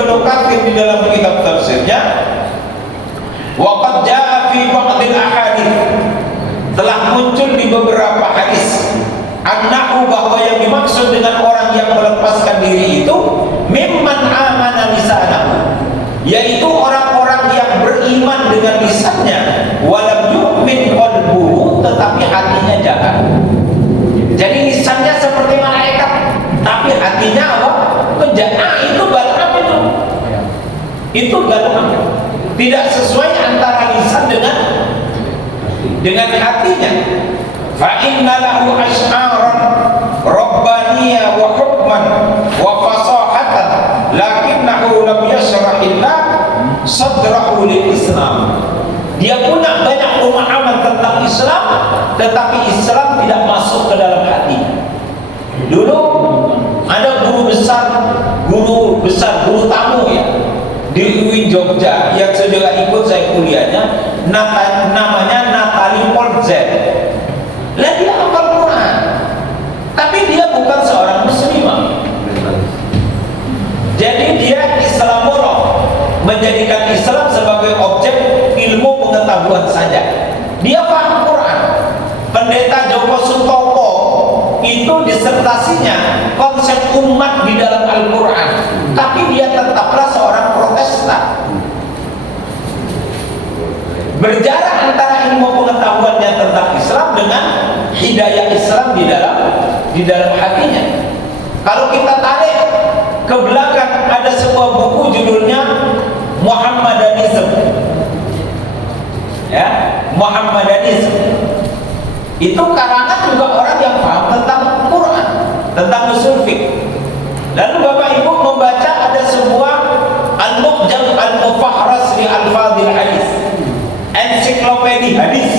Ibnu Katsir di dalam kitab tafsirnya, waqad jaa fi ba'dil ahadits, telah muncul di beberapa hadis, annahu, bahwa yang dimaksud dengan orang yang melepaskan diri itu mimman amana lisanahu, yaitu orang-orang yang beriman dengan lisannya, walam yu'min qalbuhu, tetapi hatinya jahat. Jadi lisannya seperti malaikat, tapi hatinya apa? Penjahat. Itu Bal'am itu. Itu Bal'am. Tidak sesuai antara lisan dengan hatinya. Fa inna lahu ash'aran rabbaniyah wa hukman wa fasahatan, lakinnahu lam yashrahillah sadrahu lil Islam. Dia punya banyak pemahaman tentang Islam, tetapi Islam tidak masuk ke dalam hatinya. Dulu ada guru tamu ya di UIN Jogja yang saya juga ikut, saya kuliahnya, namanya Natali Polzet. Lah dia hafal Quran, tapi dia bukan seorang muslimah. Jadi dia Islamolog, menjadikan Islam sebagai objek ilmu pengetahuan saja. Dia paham Quran. Pendeta Joko Sutopo itu disertasinya konsep umat di dalam Al-Quran, tapi dia tetaplah seorang Protestan. Berjarak antara ilmu pengetahuannya tentang Islam dengan hidayah Islam di dalam hatinya. Kalau kita tarik ke belakang, ada sebuah buku judulnya Muhammadanism. Ya, Muhammadanism. Itu karangan juga orang yang paham tentang Quran, tentang usul fiqh. Lalu Bapak Ibu membaca ada sebuah Al-Muqjam Al-Mufahras li Al-Fadil Hadis, ensiklopedia hadis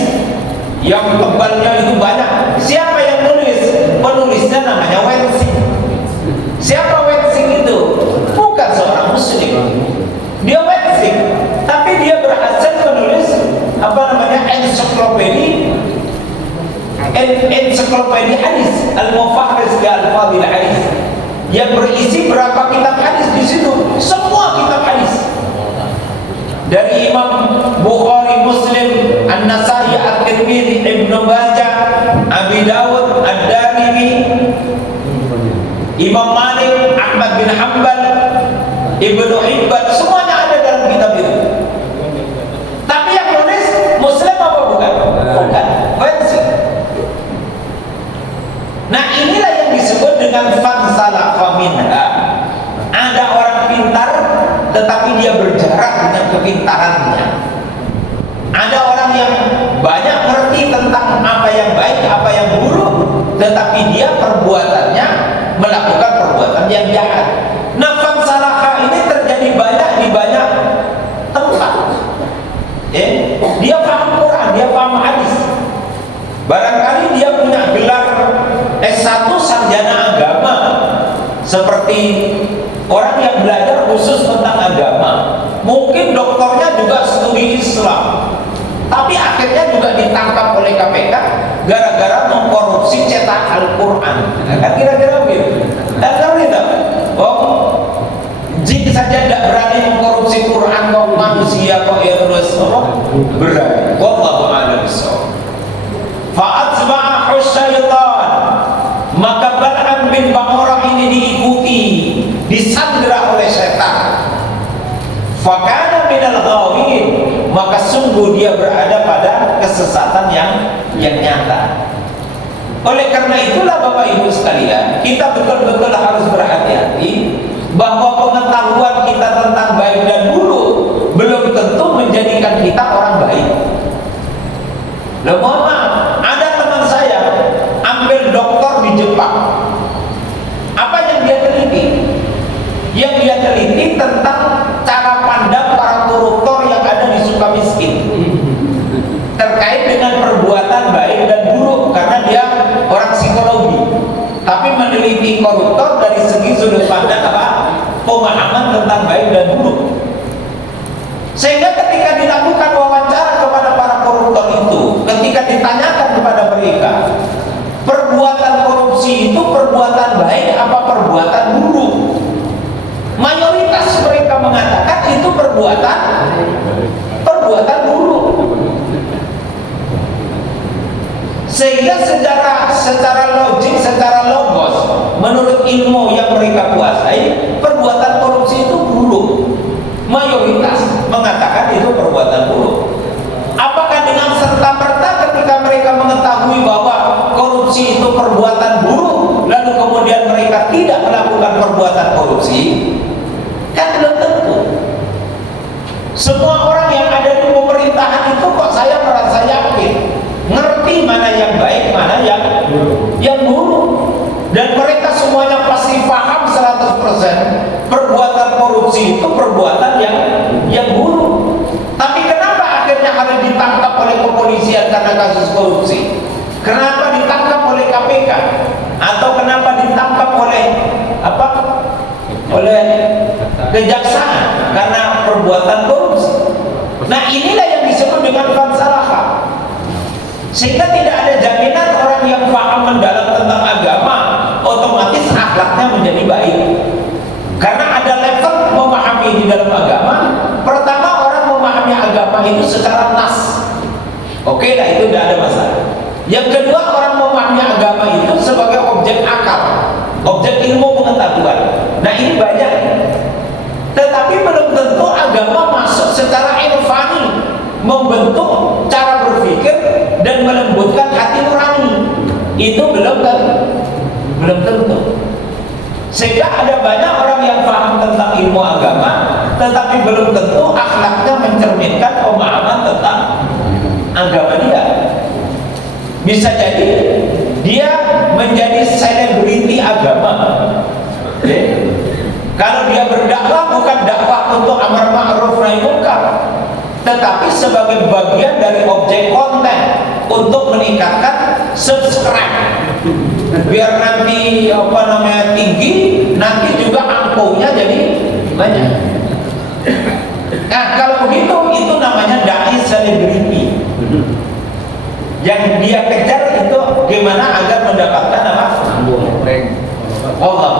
yang tebalnya itu banyak. Siapa yang nulis? Penulisnya namanya Wensing. Siapa Wensing itu? Bukan seorang muslim. Dia Wensing, tapi dia berhasil menulis ensiklopedia hadis, Al-Mufahras li Al-Fadil Hadis, yang berisi berapa kitab hadis di situ? Semua kitab hadis. Dari Imam Bukhari, Muslim, An-Nasai, At-Tirmidzi, Ibnu Majah, Abi Dawud, Ad-Darimi, Imam Malik, Ahmad bin Hanbal, Ibnu Hibban, semuanya ada dalam kitab itu. Tapi yang nulis Muslim apa bukan? Bukan. Nah, inilah yang disebut dengan fansalakha minha. Ada orang pintar tetapi dia berjarak dengan kepintarannya. Ada orang yang banyak ngerti tentang apa yang baik, apa yang buruk, tetapi dia perbuatannya melakukan perbuatan yang jahat. Nah, fansalakha ini terjadi banyak di banyak tempat. Dia paham Quran, dia paham hadis. Barangkali dia punya gelar S1 sarjana agama, seperti orang yang belajar khusus tentang agama. Mungkin doktornya juga studi Islam, tapi akhirnya juga ditangkap oleh KPK gara-gara mengkorupsi cetak Al-Quran. Kan kira-kira begitu. Dan kalau tidak, jin saja tidak berani mengkorupsi Quran, kok manusia kok ya terus berani. Wallahu a'lam bishawab. Fa'atsba'ahu syaitan, maka Bal'am bin Ba'urah ini diikuti, disandera oleh setan. Fakana minal ghawin, maka sungguh dia berada pada kesesatan yang nyata. Oleh karena itulah Bapak Ibu sekalian, kita betul-betul harus berhati-hati bahwa pengetahuan kita tentang baik dan buruk belum tentu menjadikan kita orang baik. Loh, mohon maaf, ada teman saya ambil doktor di Jepang. Apa yang dia teliti? Yang dia teliti tentang cara pandang para koruptor yang ada di Sukamiskin terkait dengan perbuatan baik dan buruk, karena dia orang psikologi, tapi meneliti koruptor dari segi sudut pandang apa? Pemahaman tentang baik dan buruk. Sehingga ketika dilakukan wawancara kepada para koruptor itu, ketika ditanyakan kepada mereka, perbuatan korupsi itu perbuatan baik apa perbuatan buruk, mayoritas mereka perbuatan buruk. Sehingga secara logik, secara logos, menurut ilmu yang mereka kuasai, perbuatan korupsi itu buruk. Mayoritas mengatakan itu perbuatan buruk. Apakah dengan serta-merta ketika mereka mengetahui bahwa korupsi itu perbuatan buruk, lalu kemudian mereka tidak melakukan perbuatan korupsi? Kan belum tentu. Semua orang yang ada di pemerintahan itu kok saya merasa yakin ngerti mana yang baik, mana yang buruk. Dan mereka semuanya pasti paham 100% perbuatan korupsi itu perbuatan yang buruk. Tapi kenapa akhirnya harus ditangkap oleh kepolisian karena kasus korupsi? Kenapa ditangkap oleh KPK? Atau kenapa ditangkap oleh oleh kejaksaan karena perbuatan korupsi? Nah, inilah yang disebut dengan fansalahah. Sehingga tidak ada jaminan orang yang paham mendalam tentang agama otomatis akhlaknya menjadi baik. Karena ada level memahami di dalam agama. Pertama, orang memahami agama itu secara nas. Oke lah, itu tidak ada masalah. Yang kedua, orang memahami agama itu sebagai objek akal, objek ilmu pengetahuan. Nah, ini banyak. Tetapi belum tentu agama masuk secara irfani, membentuk cara berpikir dan melembutkan hati nurani. Itu belum tentu. Sehingga ada banyak orang yang paham tentang ilmu agama, tetapi belum tentu akhlaknya mencerminkan pemahaman tentang agama dia. Bisa jadi dia menjadi selebriti agama. Kalau dia berdakwah bukan dakwah untuk amar ma'ruf nahi munkar, tetapi sebagai bagian dari objek konten untuk meningkatkan subscribe, biar nanti tinggi, nanti juga angpaunya jadi banyak. Nah, kalau begitu itu namanya dai selebriti. Yang dia kejar itu gimana agar mendapatkan apa? Allah